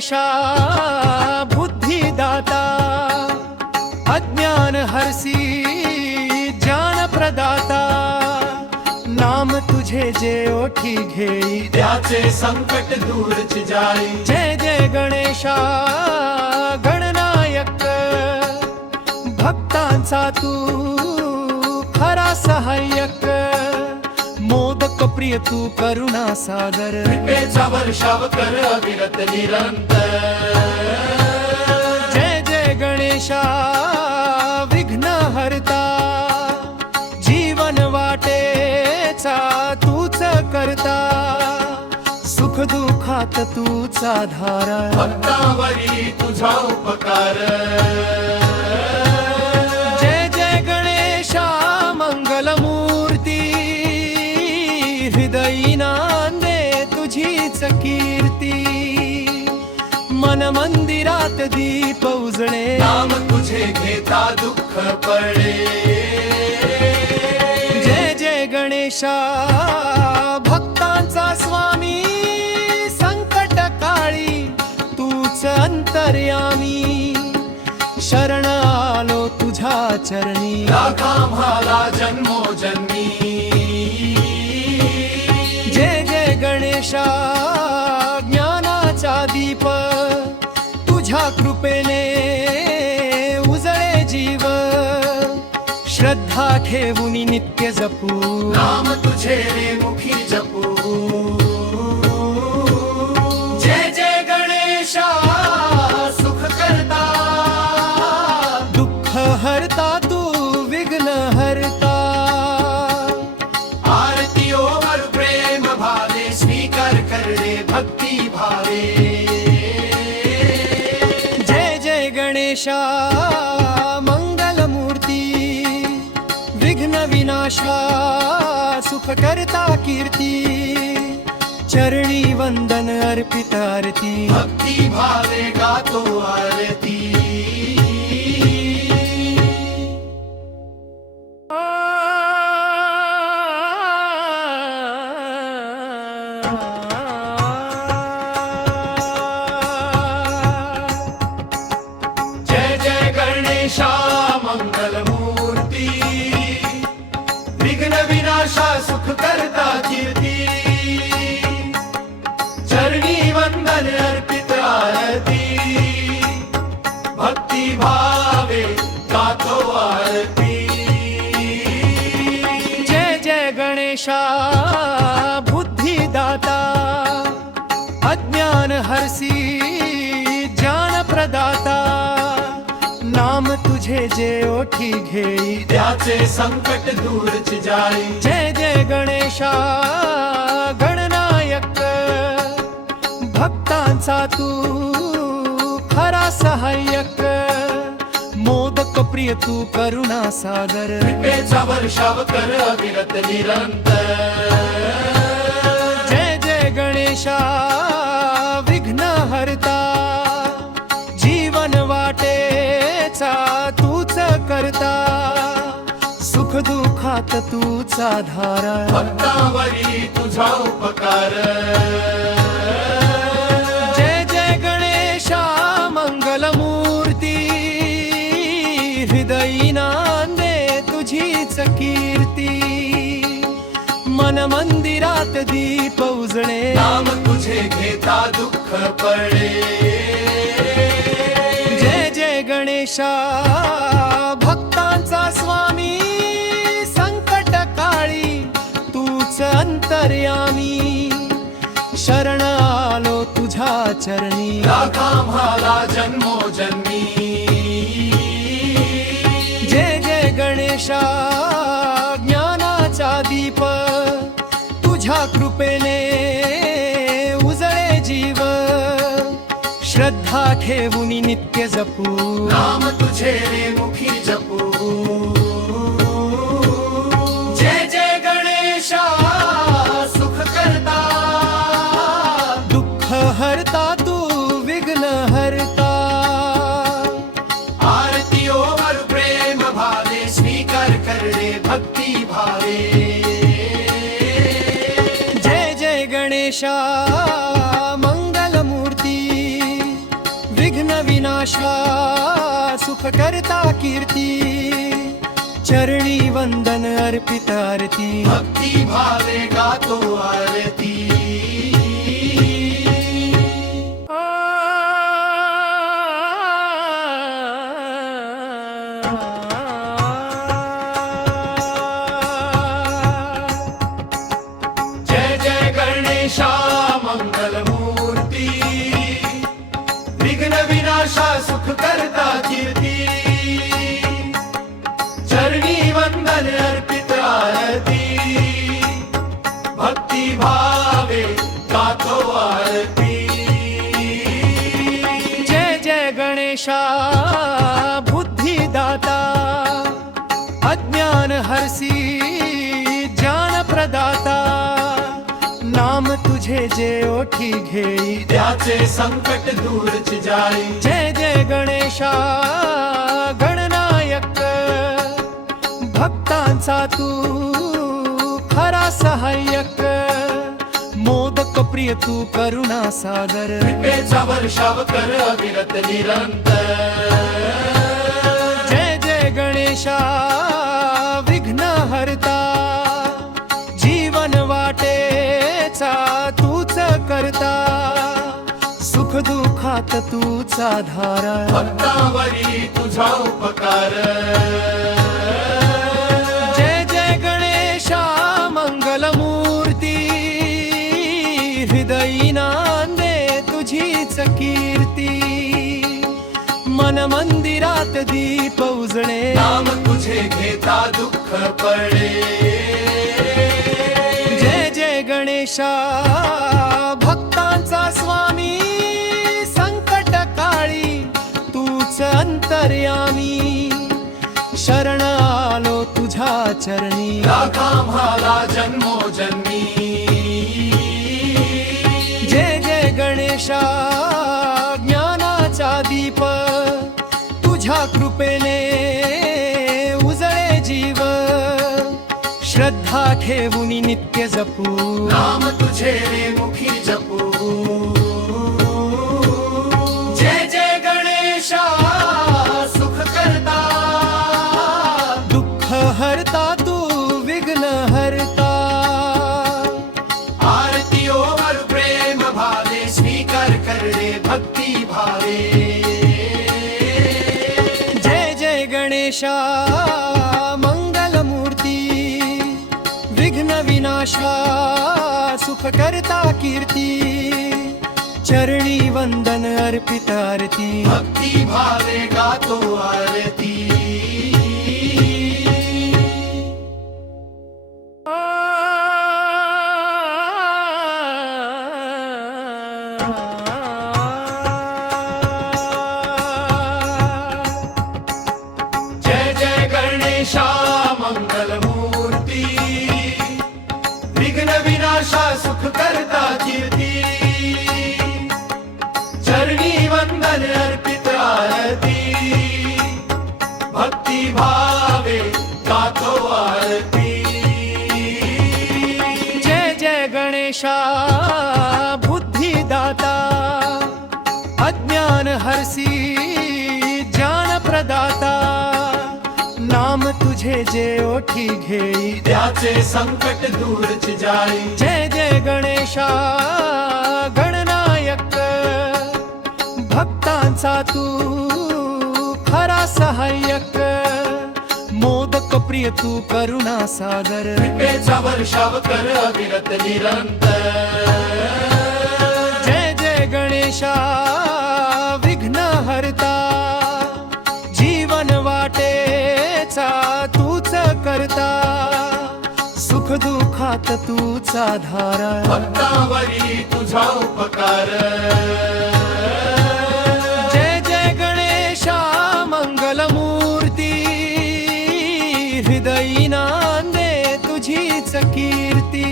गणेशा बुद्धिदाता अज्ञान हरसी ज्ञान प्रदाता नाम तुझे जे ओठी घेई त्याचे संकट दूरच जाई जय जय गणेशा गणनायक भक्तांचा तू खरा सहाय्यक मोदक प्रिय तू करुणा सागर कृपेचा वर्षाव कर अविरत निरंतर जय जय गणेशा विघ्न हरता जीवन वाटेचा तूच करता सुख दुःखात तूच आधार भक्तावरी तुझा उपकार जय जय गणेशा मंगलमूर्ती हृदयी नांदे तुझीच कीर्ती मन मंदिरात दीप उजळे नाम तुझे घेता दुःख पडे जय जय गणेशा भक्तांचा स्वामी संकट काळी तूच अंतर्यामी शरण आलो तुझ्या चरणी राखा आम्हाला जन्मोजन्मी जय जय गणेशा ज्ञानाचा दीप तुझ्या कृपेने उजळे जीव श्रद्धा ठेवून नित्य जपू नाम तुझे रे मुखी जपू जय जय गणेशा सुख करता दुःख हरता तू विघ्न हरता आरती ओवर प्रेम भावे स्वीकार कर रे भक्ती भावे जय जय गणेशा मंगलमूर्ती विघ्न विनाशा सुख करता कीर्ती चरणी वंदन अर्पित आरती भक्ती भावे गातो आरती जय जय गणेशा मंगलमूर्ती विघ्न विनाशा सुख करता कीर्ती चरणी वंदन अर्पित आरती भक्ती भावे गातो आरती जय जय गणेशा बुद्धिदाता अज्ञान हरसी ज्ञान प्रदाता नाम तुझे जे ओठी घेई त्याचे संकट दूरच जाई जय जय गणेशा गणनायक भक्तांचा तू खरा सहाय्यक मोदक प्रिय तू करुणा सागर कृपेचा वर्षाव कर अविरत निरंतर जय जय गणेशा विघ्न हरता जीवन वाटेचा तूच करता सुख दुःखात तूच आधार भक्तावरी तुझा उपकार जय जय गणेशा मंगलमूर्ती हृदयी नांदे तुझीच कीर्ती मन मंदिरात दीप उजळे नाम तुझे घेता दुःख पडे जय जय गणेशा भक्तांचा स्वामी संकट काळी तूच अंतर्यामी शरण आलो तुझ्या चरणी राखा आम्हाला जन्मोजन्मी जय जय गणेशा ज्ञानाचा दीप तुझ्या कृपेने उजळे जीव श्रद्धा ठेवून नित्य जपू नाम तुझे रे मुखी जपू जय जय गणेशा सुख करता दुःख हरता तू विघ्न हरता आरती ओवर प्रेम भावे स्वीकार कर रे भक्ती भावे जय जय गणेशा मंगलमूर्ती विनाशा सुख करता कीर्ती चरणी वंदन अर्पित आरती भक्ती भावे गातो आरती जय जय गणेशा मंगल मूर्ती विघ्न विनाशा सुख करता कीर्ती चरणी वंदन अर्पित आरती भक्ती भावे गातो आरती जय जय गणेशा बुद्धिदाता अज्ञान हरसी ज्ञान प्रदाता नाम तुझे जे ओठी घेई त्याचे संकट दूरच जाई जय जय गणेशा गणनायक भक्तांचा तू खरा सहाय्यक मोदक प्रिय तू करुणा सागर कृपेचा वर्षाव कर अविरत निरंतर जय जय गणेशा विघ्न हरता जीवन वाटेचा तूच करता सुख दुःखात तूचा धारा भक्तावरी तुझा उपकार जय जय गणेशा मंगल मूर्ती हृदयी नांदे तुझीच कीर्ती मन मंदिरात दीप उजळे नाम तुझे घेता दुःख पडे जय जय गणेशा भक्तांचा स्वामी संकट काळी तूच अंतर्यामी शरण आलो तुझ्या चरणी राखा आम्हाला जन्मोजन्मी जय जय गणेशा ज्ञानाचा दीप तुझ्या कृपेने उजळे जीव श्रद्धा ठेवून नित्य जपू नाम तुझे रे मुखी जपू जय जय गणेशा सुख करता दुःख हरता तू विघ्न हरता आरती ओवर प्रेम भावे स्वीकार कर रे भक्ती भावे जय जय गणेशा मंगल मूर्ती विघ्न विनाशा सुख करता कीर्ती चरणी वंदन अर्पित आरती भक्ती भावे गातो आरती जय जय गणेशा मंगल मूर्ती विघ्न विनाशा सुख करता कीर्ती चरणी वंदन अर्पित आरती भक्ती भावे गातो आरती जय जय गणेशा बुद्धिदाता अज्ञान हरसी ज्ञान प्रदाता नाम तुझे जे ओठी घेई त्याचे संकट दूरच जाई जय जय गणेशा गणनायक भक्तांचा तू खरा सहाय्यक मोदक प्रिय तू करुणा सागर कृपेचा वर्षाव कर अविरत निरंतर जय जय गणेशा विघ्न हरता जीवन वाटेचा तूच करता सुख दुःखात तूचा धारा भक्तावरी तुझा उपकार जय जय गणेशा मंगल मूर्ती हृदयी नांदे तुझीच कीर्ती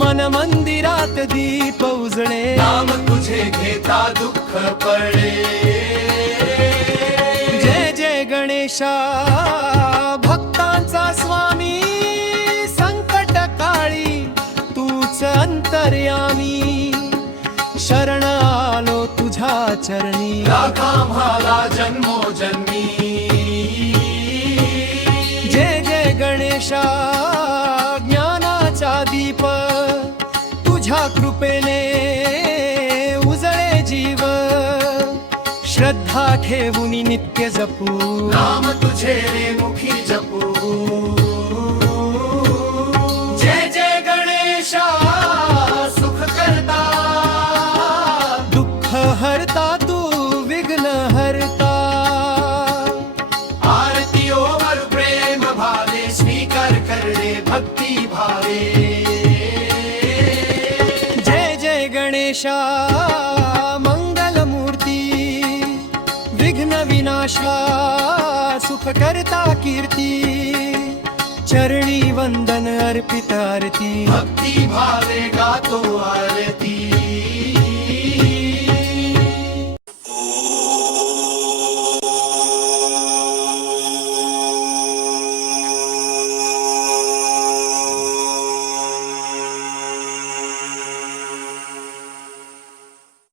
मन मंदिरात दीप उजळे नाम तुझे घेता दुःख पडे जय जय गणेशा भक्तांचा स्वामी संकट काळी तूच अंतर्यामी शरण आलो तुझ्या चरणी राखा आम्हाला जन्मोजन्मी जय जय गणेशा ज्ञानाचा दीप तुझ्या कृपेने उजळे जीव श्रद्धा ठेवून नित्य जपू नाम तुझे रे मुखी जपू जय जय गणेशा सुख करता दुःख हरता तू विघ्न हरता आरतीओवर प्रेम भावे स्वीकार कर रे भक्ती भावे जय जय गणेशा मंगल मूर्ती विघ्न विनाशा सुख करता कीर्ती चरणी वंदन अर्पित आरती भक्ती भावे गातो आरती